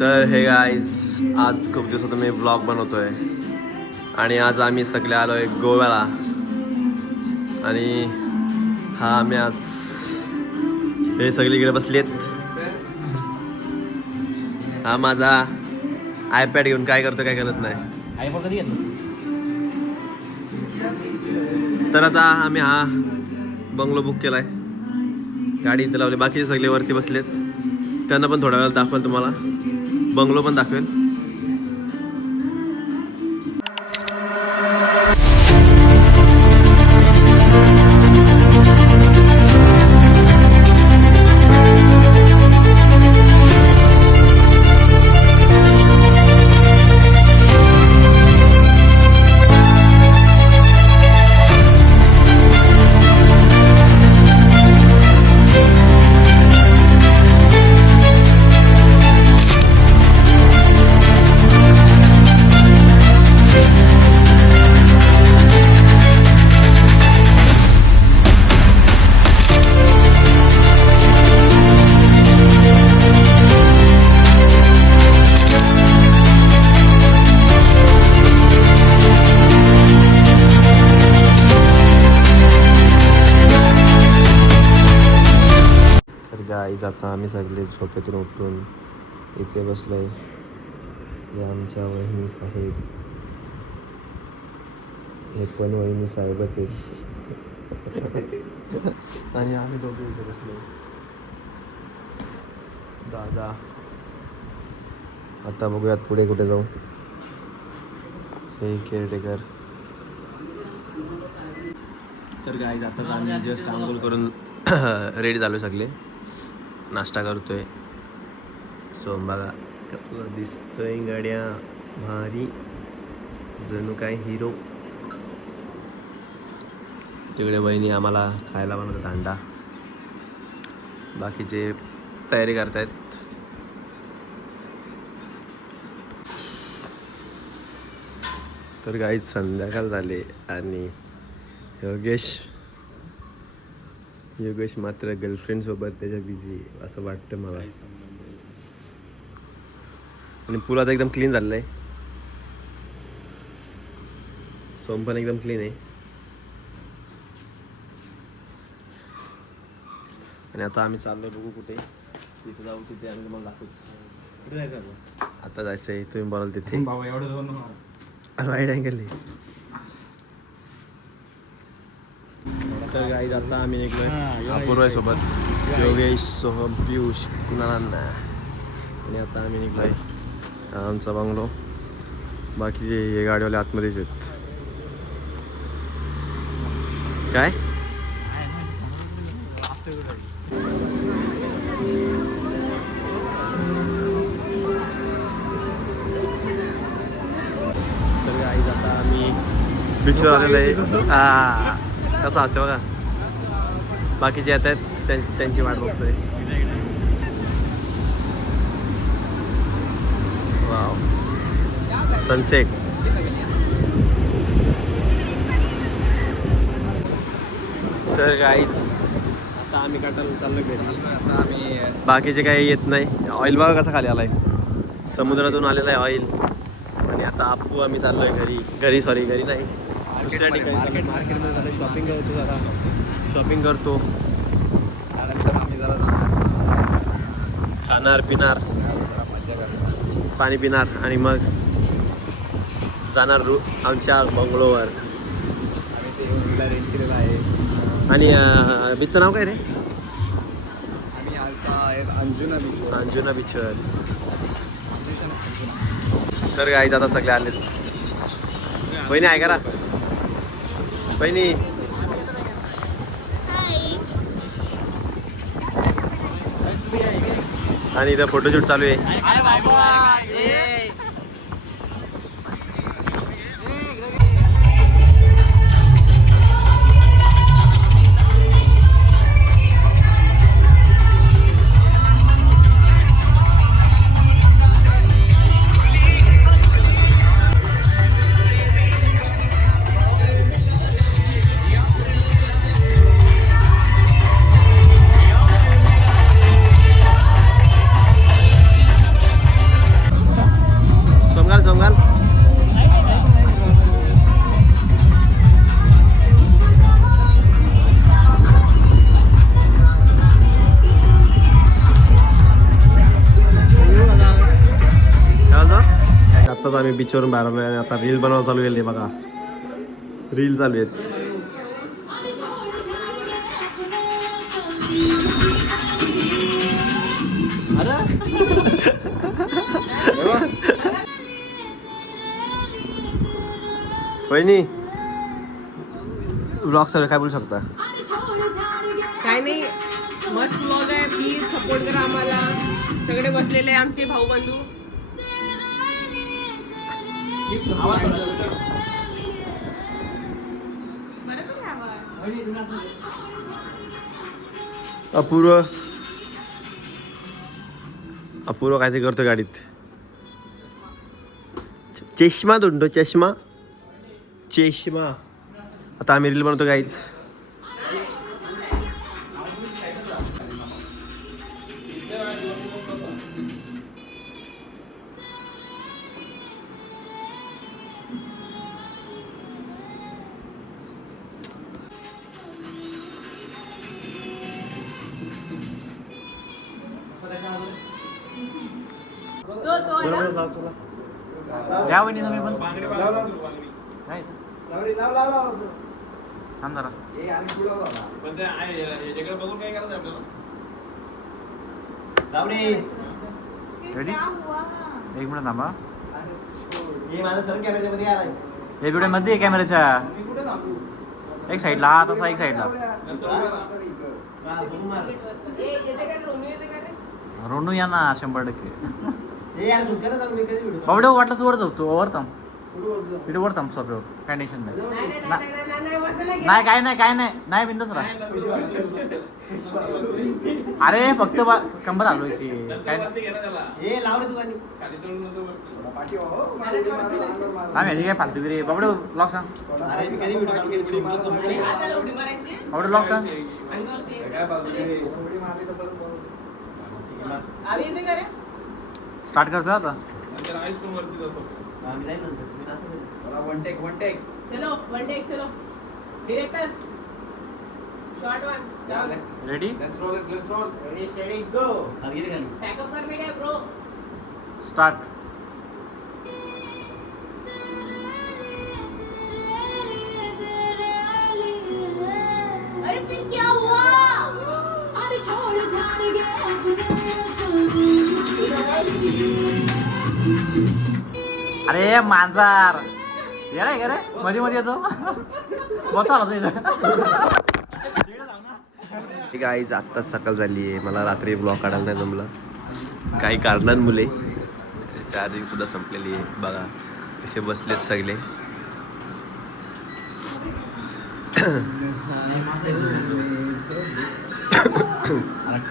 तर हे गाईज आज खूप दिवसातून मी ब्लॉग बनवतोय आणि आज आम्ही सगळे आलो आहे गोव्याला. आणि हा आम्ही आज हे सगळीकडे बसलेत. हा माझा आयपॅड घेऊन काय करतो काय करत नाही. आयफोन कधी घेतलं? तर आता आम्ही हा बंगलो बुक केलाय, गाडी इथं लावली, बाकीचे सगळे वरती बसलेत. त्यांना पण थोड्या वेळात दाखवेल, तुम्हाला बंगलो पण दाखवेल. गाईज आता आम्ही सगळे झोपेतून उठून इथे बसलोय. हे आमच्या वहिनी साहेब, हे पण वहिनी साहेबच आहेत. आणि आम्ही दोघे इथे बसलोय. दादा आता बघूयात पुढे कुठे जाऊ. हे केअरटेकर. तर गाईज आता आम्ही जस्ट आंघोळ करून रेडी झालो, सगळे नाश्ता करतोय. सो बघा दिसतोय गाड्या भारी, जणू काय हिरो. तिकडे बहिणी आम्हाला खायला बनवतात अंडा, बाकीचे तयारी करतायत. तर काही संध्याकाळ झाले आणि योगेश मात्र गर्लफ्रेंड सोबत त्याच्या बिझी असं वाटतं मला. आणि पूल आता एकदम क्लीन झालेलं आहे. सोम पण एकदम क्लीन आहे. आणि आता आम्ही चाललोय, बघू कुठे तिथे जाऊ, तिथे आम्ही तुम्हाला दाखवू. कुठे जायचं आता? जायचं आहे, तुम्ही बोलाल तिथे. बाबा एवढं वाईट अँगल आहे. तर गाईज आता आम्ही निघलोय अपूर्वा सोबत, योगेश, सोहम, पियुष, कुणालांना. आणि आता आम्ही निघलोय आमचा बंगलो. बाकीचे हे गाडीवाले आतमध्येच आहेत. काय तर गाईज आता आम्ही बीचवर आलेलो आहे. कसं असते बघा, बाकीचे येत आहेत त्यांची वाट बघतोय. Wow, sunset. तर गाईज आता आम्ही काटायला चाललो घरी. आता आम्ही बाकीचे काही येत नाही. ऑइल बघा कसा खाली आलाय, समुद्रातून आलेला आहे ऑइल. आणि आता आपू आम्ही चाललोय घरी नाही, दुसऱ्या ठिकाणी. मार्केटमध्ये झालं, शॉपिंग करतो, जरा शॉपिंग करतो, खाणार पिणार, पाणी पिणार आणि मग जाणार आमच्या बंगलोवर. आणि ते रेंट केलेलं आहे. आणि बीचचं नाव काय रे? आम्ही अंजुना बीचवर. तर गाईज आता सगळे आलेत. बहिणी आहे करा, बहिणी. आणि इथं फोटोशूट चालू आहे. आत्ताच आम्ही बीचवरून बाहेर आलो आणि आता रील बनवायला चालू केली बघा. रील चालू आहेत. वहिनी ब्लॉग सगळं काय बोलू शकता? काय नाही, मस्त ब्लॉग आहे. प्लीज सपोर्ट करा आम्हाला. सगळे बसलेले आहे आमचे भाऊ बंधू. अपूर्व अपूर्व काय ते करतो गाडीत. चष्मा धुंडो चष्मा. आता आम्ही रील बनवतो गाईच. या वहिनी तुम्ही पण काय थांब जरा. रेडी एक मिनिट थांबा. हे व्हिडिओ मध्ये कॅमेऱ्याच्या एक साईडला हा तसा एक साईडला. रोनू या ना 100%. बाबडे वाटलं वर जाऊ तू वर थांब तिथे वर थांब सोप्यावर काय टेन्शन नाही. नाही काय नाही नाही बिंदच राहा. अरे फक्त कंबर हलवायची काय आम्ही काय फालतू रे. बाबडे ब्लॉग सांग. बाबडे ब्लॉग सांग. स्टार्ट करतो आता. चलो director shot one ready pack up करने का ब्रो. स्टार्ट. अरे फिर क्या हुआ? अरे छोड़ जाने अरे मांजार येणार का रे मध्ये मध्ये येतो. बस चालतो इथं. गाईज आत्ताच सकाळ झाली आहे. मला रात्री ब्लॉग काढायला नाही जमलं काही कारणांमुळे. चार्जिंग सुद्धा संपलेली आहे. बघा कसे बसलेत सगळे.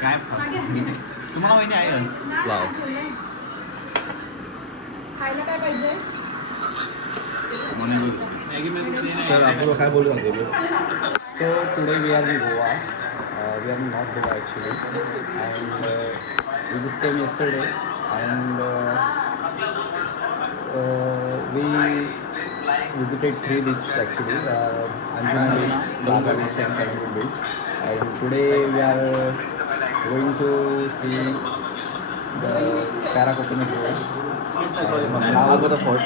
काय तुम्हाला माहिती आहे वाव. खायला काय पाहिजे? तर आपण काय बोलू शकतो? So today we are in Goa. We are in North Goa actually, and we just came yesterday, and we visited 3 beaches actually, Anjuna Beach, Baga Beach, and Karangur Beach. And today we are going to see the Para Coconut Grove, Navagoda Fort.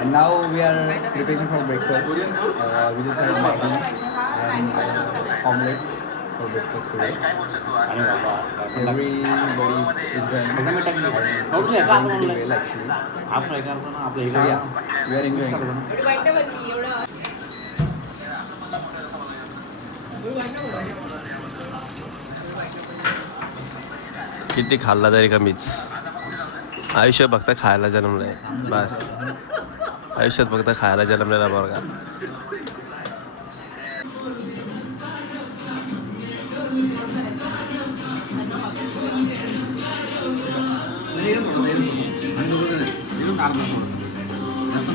And now we are preparing for breakfast. We just had Maggi and omelets for breakfast today. Everybody is enjoying and it's going pretty well actually. So yeah, we are enjoying. वाटतं बघ एवढं. किती खाल्ला तरी कमीच. आयुष्य फक्त खायला जन्मलंय बस. आयुष्यात फक्त खायला जन्मलेला बरं.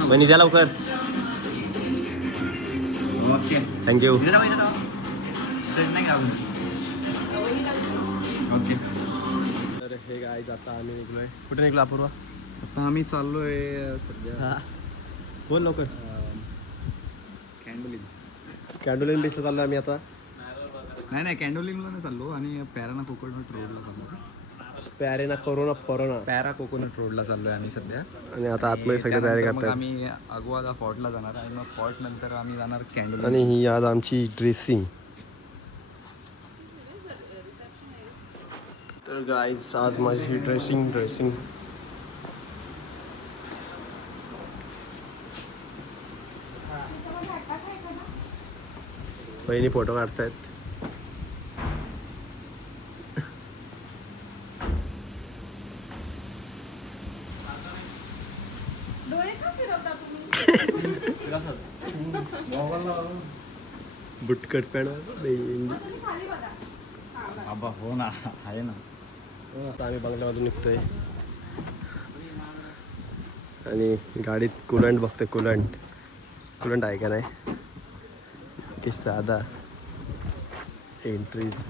वहिनी द्या लवकर. थँक्यू. ओके तर हे गाईज आता आम्ही निघलोय. कुठे निघलो अपूर्वा? आता आम्ही चाललोय सध्या बोल लवकर. कॅन्डोलिन बीचला चाललो आम्ही आता. नाही कॅन्डोलिंगला नाही चाललो आणि पॅराना कोकोनट रोडला चाललो. प्यारे ना कोरोना पॅरा कोकोनट रोडला चाललोय आम्ही सध्या. आणि आता आतमध्ये सगळे तयारी त्यानंतर मग करतात. आम्ही अगोदर फोर्टला जाणार आणि मग फोर्ट नंतर आम्ही जाणार कॅन्डल. आणि ही आज आमची ड्रेसिंग. तर गाईज आज माझी ही ड्रेसिंग बहिणी फोटो काढतायत. बुटकट पॅन्ट आबा हो ना आहे ना. आता आम्ही बंगल्यामधून निघतोय आणि गाडीत कुलंट बघतोय. कुलंट आहे का नाही. किस दादा एंट्रीज.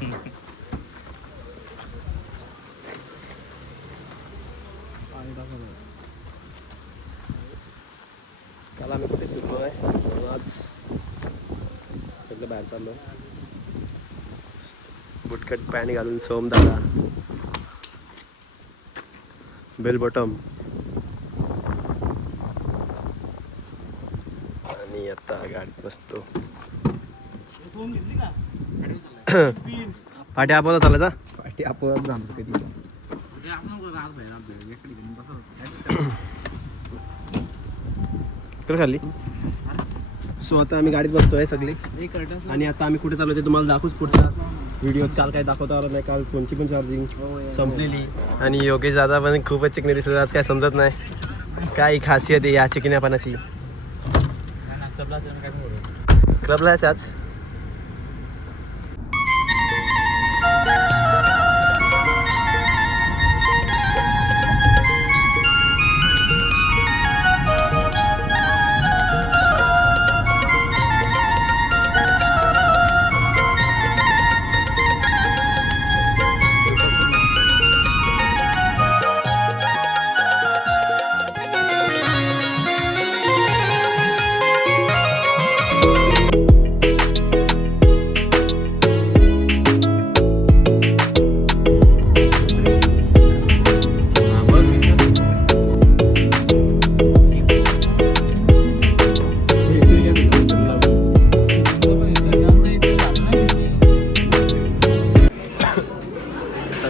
काल आम्ही कुठेच निघलो आहे. आज सगळं बाहेर चाललो. बुटकट पॅन्ट घालून सोम दादा बेल बॉटम. आणि आता गाडीत बसतो. पाठी आपोआप चालायचा. पाठी आपोआप जाणार कधी. तर खाली. सो आता आम्ही गाडीत बसतोय सगळे. आणि आता आम्ही कुठे चाललो ते तुम्हाला दाखवूच पुढच्या व्हिडिओत. काल काय दाखवता आलं नाही. काल फोनची पण चार्जिंग संपलेली. आणि योगेश दादा पण खूपच चिकणी दिसत. आज काय समजत नाही काय खासियत आहे या चिकण्यापणाची. क्लबला आहेस आज.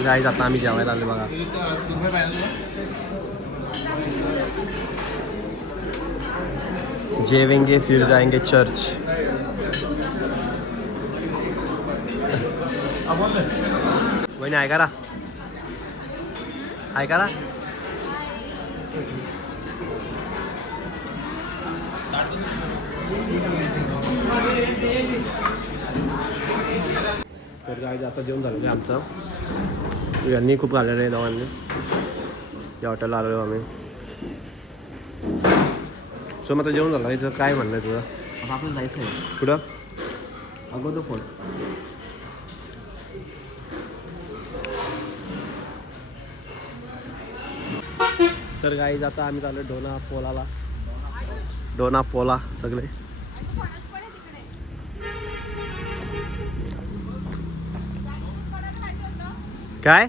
गाईज आता आम्ही जेवायला आलो बघा. जेवेंगे फिर जाएंगे चर्च. वहिनी ऐका रा. तर गाईज आता जेवण झालेलं आहे आमचं. यांनी खूप खाल्लेलं आहे दोघांनी. या हॉटेलला आलेलो आम्ही. सो मग आता जेवण झालं. याचं काय म्हणणं आहे तुझं. आता आपण जायचं आहे कुठं. अगोदर फोर्ट. तर गाईज आता आम्ही चाललो डोनापोला सगळे. काय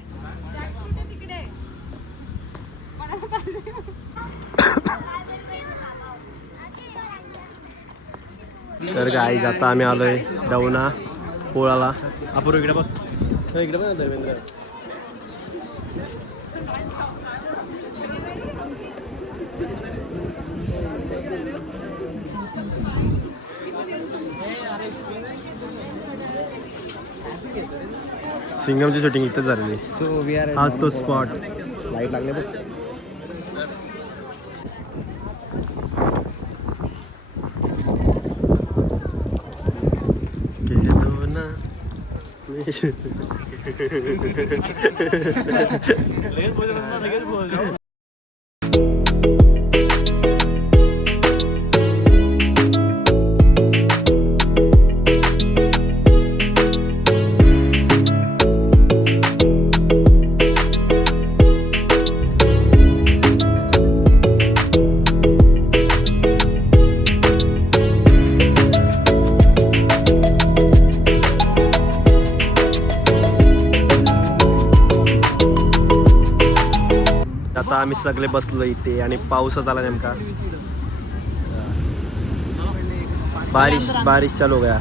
तर गाईज आता आम्ही आलोय डोनापोळाला. अपूर्व इकडे बघ. इकडे बघ देवेंद्र. सिंगमची शूटिंग इथंच झालेली. सो वी आर हाच तो स्पॉट. लाईट लागले बघ. लगेच बोल. आता आम्ही सगळे बसलो इथे आणि पाऊसच आला नेमका. बारिश चालू हो गया.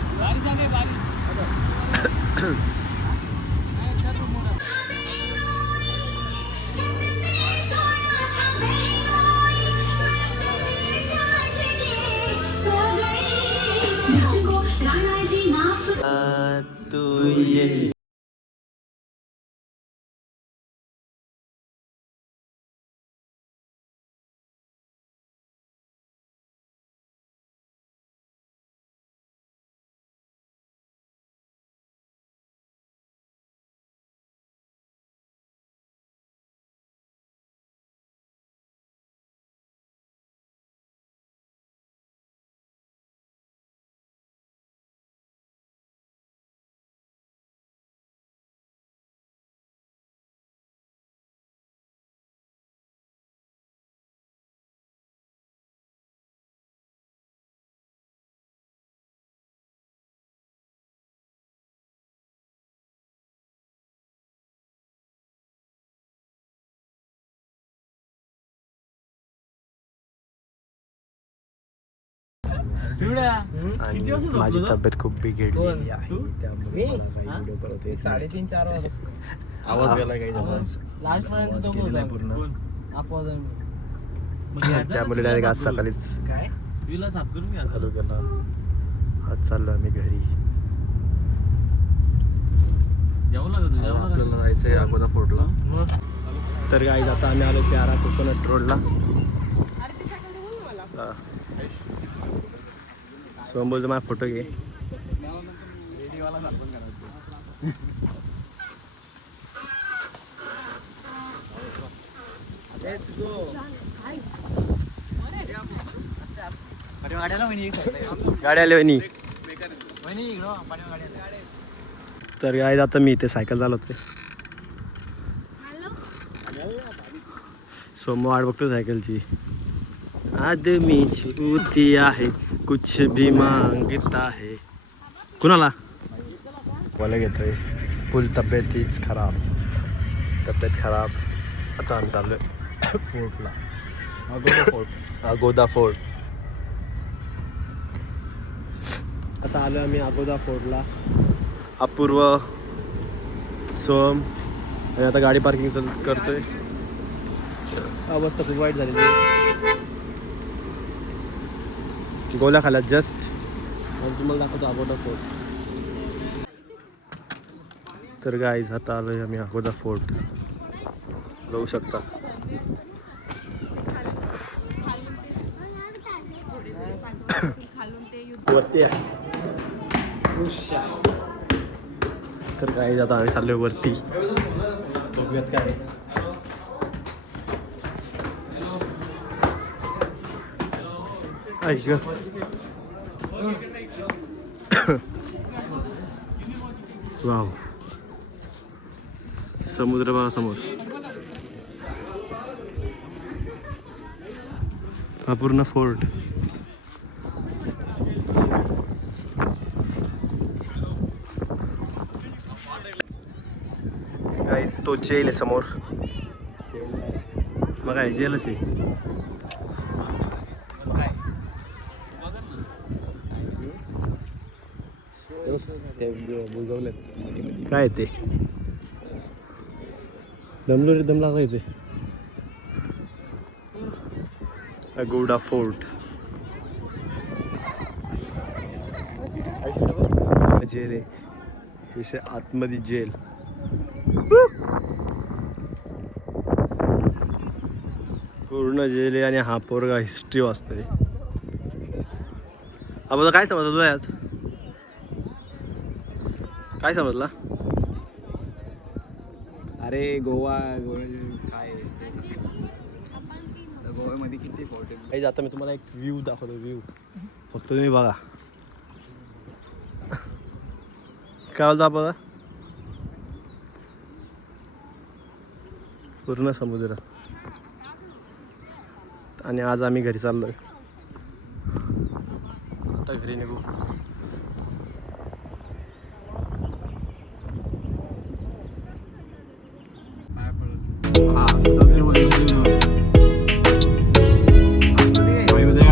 तू ये आणि माझी तब्येत खूप बिघडलेली आहे त्यामुळे व्हिडिओ बनवते. 3:30-4 वाजता आवाज गेला काही आवाज लास्ट पर्यंत तो गेलाय पूर्ण. त्यामुळे डायरेक्ट आज सकाळीच काय चालू केला. आज चाललो आम्ही घरी. आपल्याला जायचंय अगोदर फोर्टला. तर गाईज आता आम्ही आलो प्यारा कोकोनट रोडला. सोमबोलचा माझा फोटो घे. गाडी आली वहिनी. तर गाईज आता मी इथे सायकल चालवतोय. सोमो वाट बघतो सायकलची. आदमीची उती आहे कुछ भी मांगता है. कुणाला बोला घेतोय. फुल तब्येतीच खराब. तब्येत खराब. आता आम्ही चाललोय फोर्टला. अगोदा फोर्ट. आता आलो आम्ही अगोदा फोर्टला. अपूर्व, सोम आणि आता गाडी पार्किंग करतोय. अवस्था खूप वाईट झालेली. गोल्या खाल्यात जस्ट. आणि तुम्हाला दाखवतो अगोदा फोर्ट. तर गाईज आता आलोय आम्ही अगोदा फोर्ट. जाऊ शकता. वरती आहे. तर गाईज आता आम्ही चाललोय वरती. बघूयात काय. ऐक वाव. समुद्र बघा समोर. हा पूर्ण फोर्ट. गाईस तो जेल आहे समोर. बघा आहे जेलच आहे. काय ते दमलो रे. दमला काय ते. Agoda fort. जेल आहे. इसे आतमध्ये जेल. पूर्ण जेल आहे आणि हा पोरगा हिस्ट्री वाचतोय. आपण काय समजलं तुला यात. काय समजला. अरे गोवा काय गोव्यामध्ये किती फोर्ट आहे. आता मी तुम्हाला एक व्ह्यू दाखवतो. व्ह्यू फक्त तुम्ही बघा. काय बोलतो आपण. पूर्ण समुद्र. आणि आज आम्ही घरी चाललोय. आता घरी निघू. हा